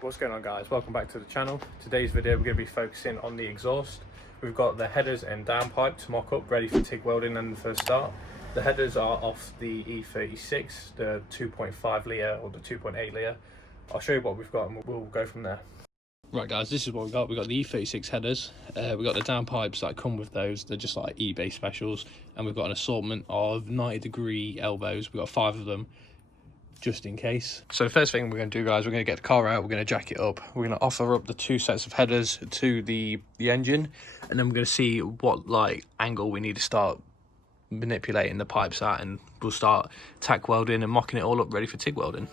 What's going on, guys? Welcome back to the channel. Today's video we're going to be focusing on the exhaust. We've got the headers and downpipe to mock up, ready for TIG welding and the first start. The headers are off the E36, the 2.5 litre or the 2.8 litre. I'll show you what we've got and we'll go from there. Right guys, this is what we've got. We've got the E36 headers, we've got the downpipes that come with those. They're just like eBay specials, and we've got an assortment of 90-degree elbows. We've got 5 of them, just in case. So the first thing we're going to do, guys, we're going to get the car out, we're going to jack it up, we're going to offer up the 2 sets of headers to the engine, and then we're going to see what like angle we need to start manipulating the pipes at, and we'll start tack welding and mocking it all up ready for TIG welding.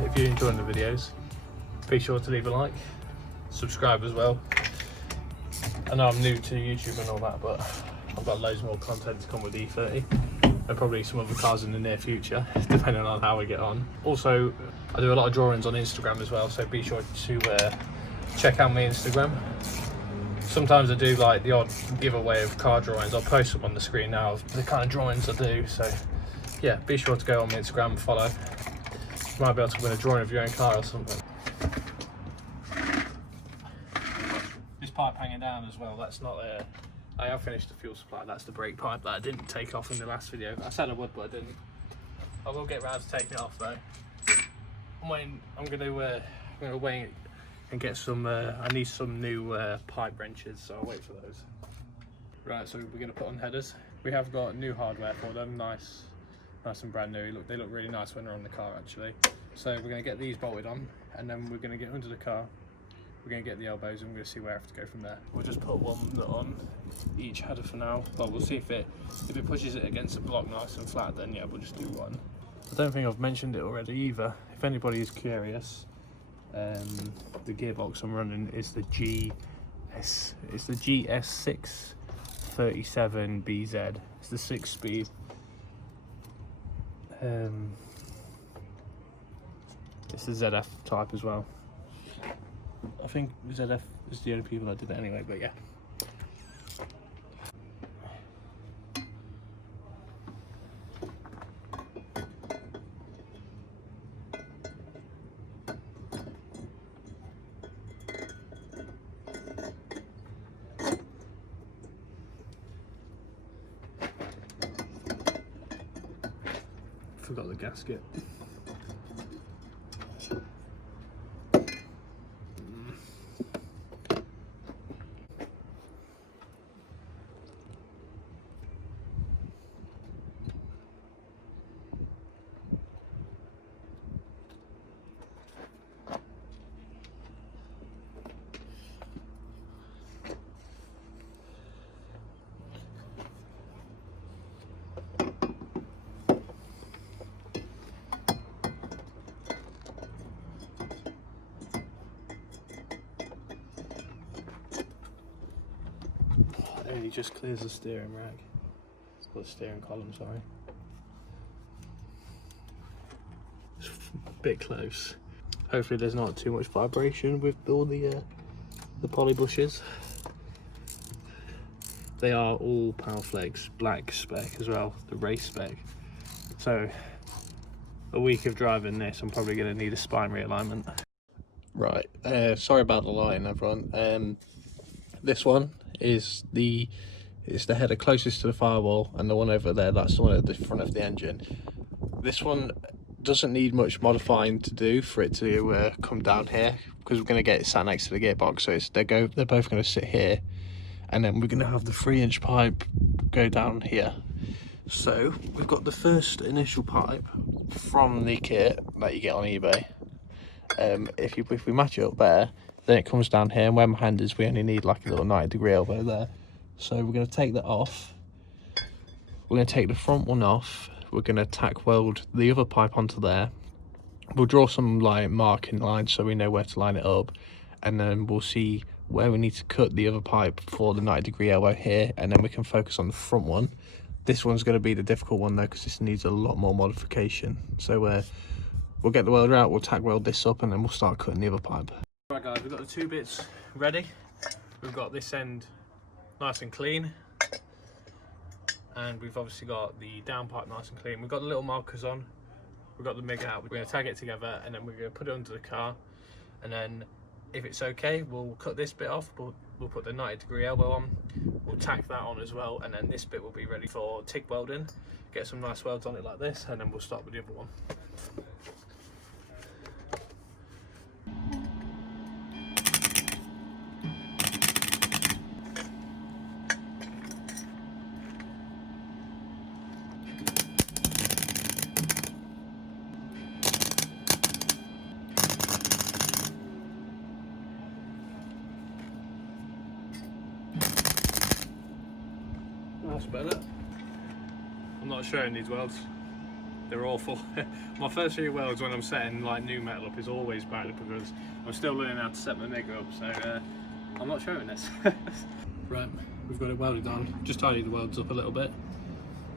If you're enjoying the videos, be sure to leave a like, subscribe as well. I know I'm new to YouTube and all that, but I've got loads more content to come with E30 and probably some other cars in the near future, depending on how we get on. Also, I do a lot of drawings on Instagram as well, so be sure to check out my Instagram. Sometimes I do like the odd giveaway of car drawings. I'll post them on the screen now of the kind of drawings I do, so yeah, be sure to go on my Instagram and follow. You might be able to win a drawing of your own car or something. This pipe hanging down as well, that's not I have finished the fuel supply. That's the brake pipe that I didn't take off in the last video. I said I would, but I didn't. I will get round to taking it off though. I'm gonna wait and get some I need some new pipe wrenches, so I'll wait for those. Right, so we're gonna put on headers. We have got new hardware for them, nice and brand new. They look really nice when they're on the car actually. So we're going to get these bolted on, and then we're going to get under the car, we're going to get the elbows, and we're going to see where I have to go from there. We'll just put one on each header for now, but we'll see if it pushes it against the block nice and flat, then yeah, we'll just do one. I don't think I've mentioned it already either. If anybody is curious, the gearbox I'm running is the GS637BZ. It's the 6-speed. It's the ZF type as well. I think ZF is the only people that did it anyway, but yeah. Forgot the gasket. It only just clears the steering rack, or the steering column, sorry. It's a bit close. Hopefully there's not too much vibration with all the poly bushes. They are all Powerflex black spec as well, the race spec. So a week of driving this, I'm probably going to need a spine realignment. Right, sorry about the lighting, everyone. This one is the header closest to the firewall, and the one over there, that's the one at the front of the engine. This one doesn't need much modifying to do for it to come down here, because we're going to get it sat next to the gearbox, so they're both going to sit here, and then we're going to have the 3-inch pipe go down here. So we've got the first initial pipe from the kit that you get on eBay. If we match it up there, then it comes down here, and where my hand is, we only need like a little 90-degree elbow there. So we're going to take that off. We're going to take the front one off. We're going to tack weld the other pipe onto there. We'll draw some like marking lines so we know where to line it up, and then we'll see where we need to cut the other pipe for the 90-degree elbow here, and then we can focus on the front one. This one's going to be the difficult one though, because this needs a lot more modification. So we'll get the welder out, we'll tack weld this up, and then we'll start cutting the other pipe. Right guys, we've got the two bits ready. We've got this end nice and clean, and we've obviously got the downpipe nice and clean. We've got the little markers on, we've got the MIG out. We're going to tag it together, and then we're going to put it under the car, and then if it's okay, we'll cut this bit off. We'll put the 90-degree elbow on, we'll tack that on as well, and then this bit will be ready for TIG welding. Get some nice welds on it like this, and then we'll start with the other one. That's better. I'm not showing these welds, they're awful. My first few welds when I'm setting like new metal up is always bad, because I'm still learning how to set my MIG up, so I'm not showing this. Right, we've got it welded on. Just tidied the welds up a little bit.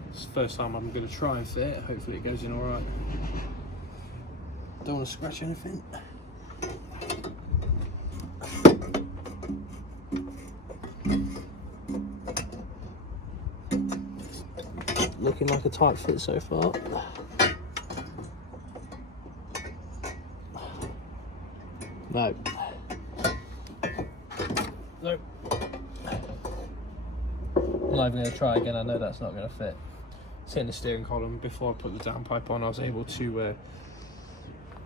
It's the first time I'm going to try and fit it. Hopefully it goes in alright. Don't want to scratch anything. Looking like a tight fit so far. No. Nope. I'm not even going to try again, I know that's not going to fit. It's hitting the steering column. Before I put the downpipe on, I was able to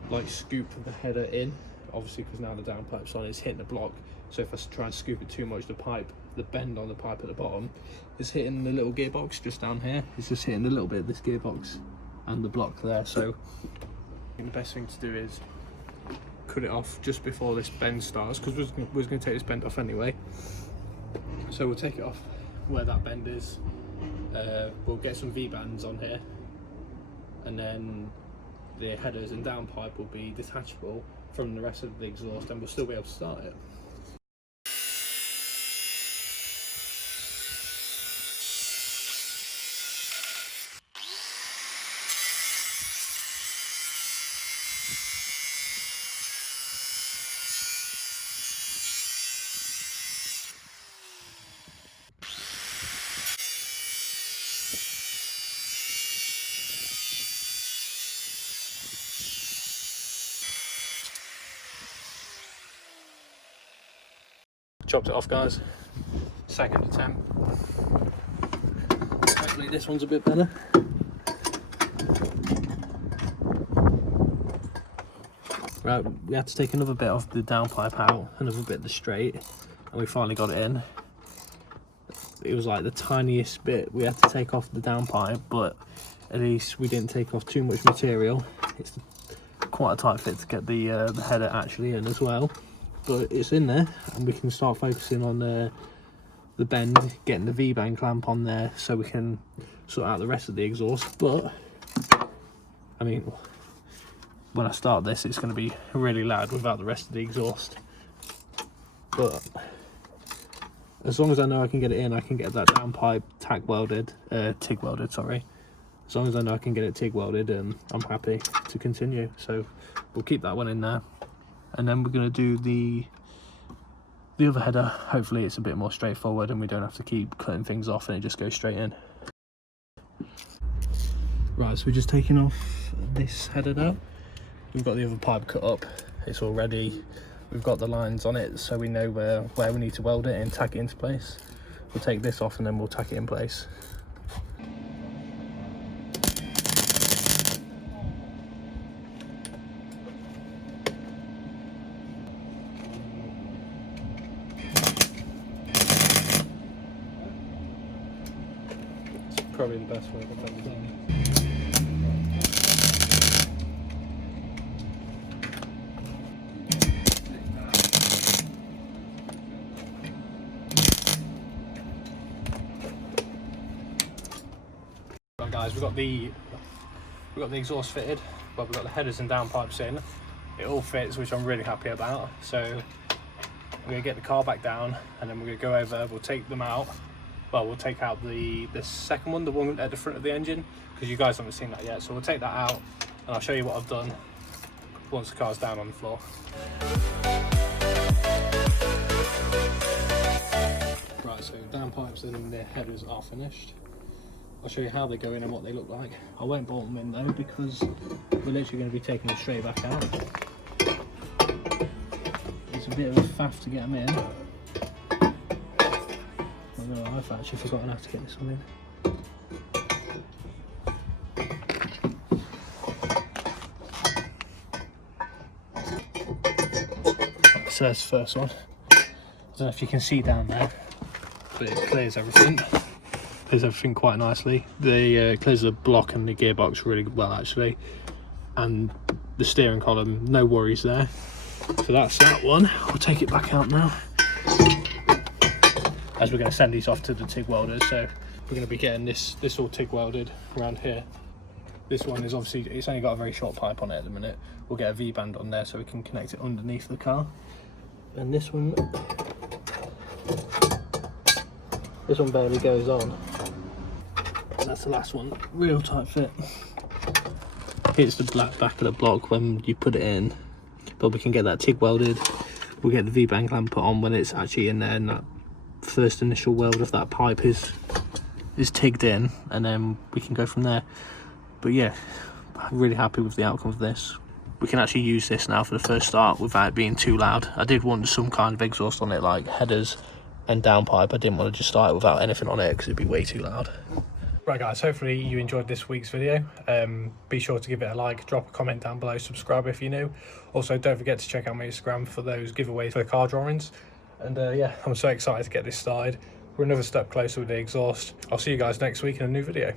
like scoop the header in, obviously, because now the downpipe's on, it's hitting the block. So if I try and scoop it too much, the bend on the pipe at the bottom is hitting the little gearbox just down here. It's just hitting a little bit of this gearbox and the block there. So I think the best thing to do is cut it off just before this bend starts, because we're going to take this bend off anyway. So we'll take it off where that bend is. We'll get some V-bands on here, and then the headers and downpipe will be detachable from the rest of the exhaust, and we'll still be able to start it. Chopped it off, guys. Second attempt. Hopefully this one's a bit better. Right, we had to take another bit of the downpipe out, another bit of the straight, and we finally got it in. It was like the tiniest bit we had to take off the downpipe, but at least we didn't take off too much material. It's quite a tight fit to get the header actually in as well. But it's in there, and we can start focusing on the bend, getting the V-band clamp on there so we can sort out the rest of the exhaust. But I mean, when I start this, it's going to be really loud without the rest of the exhaust. But as long as I know I can get it in, I can get that downpipe tack welded, TIG welded, sorry. As long as I know I can get it TIG welded, and I'm happy to continue. So we'll keep that one in there. And then we're going to do the other header. Hopefully it's a bit more straightforward and we don't have to keep cutting things off and it just goes straight in. Right, so we're just taking off this header now. We've got the other pipe cut up. It's all ready. We've got the lines on it so we know where we need to weld it and tack it into place. We'll take this off and then we'll tack it in place. Probably the best way I've ever done. Right guys, we've got the exhaust fitted, but we've got the headers and downpipes in. It all fits, which I'm really happy about. So I'm gonna get the car back down, and then we're gonna go over. We'll take them out, well, we'll take out the second one, the one at the front of the engine, because you guys haven't seen that yet. So we'll take that out and I'll show you what I've done once the car's down on the floor. Right, so downpipes and the headers are finished. I'll show you how they go in and what they look like. I won't bolt them in though, because we're literally going to be taking them straight back out. It's a bit of a faff to get them in. I've actually forgotten how to get this one in. So that's the first one. I don't know if you can see down there, but it clears everything. Clears everything quite nicely. The clears the block and the gearbox really well actually, and the steering column, no worries there. So that's that one. I'll take it back out now, as we're going to send these off to the TIG welders. So we're going to be getting this all TIG welded around here. This one is obviously, it's only got a very short pipe on it at the minute. We'll get a V-band on there so we can connect it underneath the car. And this one barely goes on. That's the last one, real tight fit. Hits the back of the block when you put it in, but we can get that TIG welded. We'll get the V-band clamp put on when it's actually in there, and that first initial weld of that pipe is tigged in, and then we can go from there. But yeah, I'm really happy with the outcome of this. We can actually use this now for the first start without it being too loud. I did want some kind of exhaust on it, like headers and downpipe. I didn't want to just start it without anything on it because it'd be way too loud. Right guys, hopefully you enjoyed this week's video. Be sure to give it a like, drop a comment down below, subscribe if you're new. Also, don't forget to check out my Instagram for those giveaways for the car drawings. And yeah, I'm so excited to get this started. We're another step closer with the exhaust. I'll see you guys next week in a new video.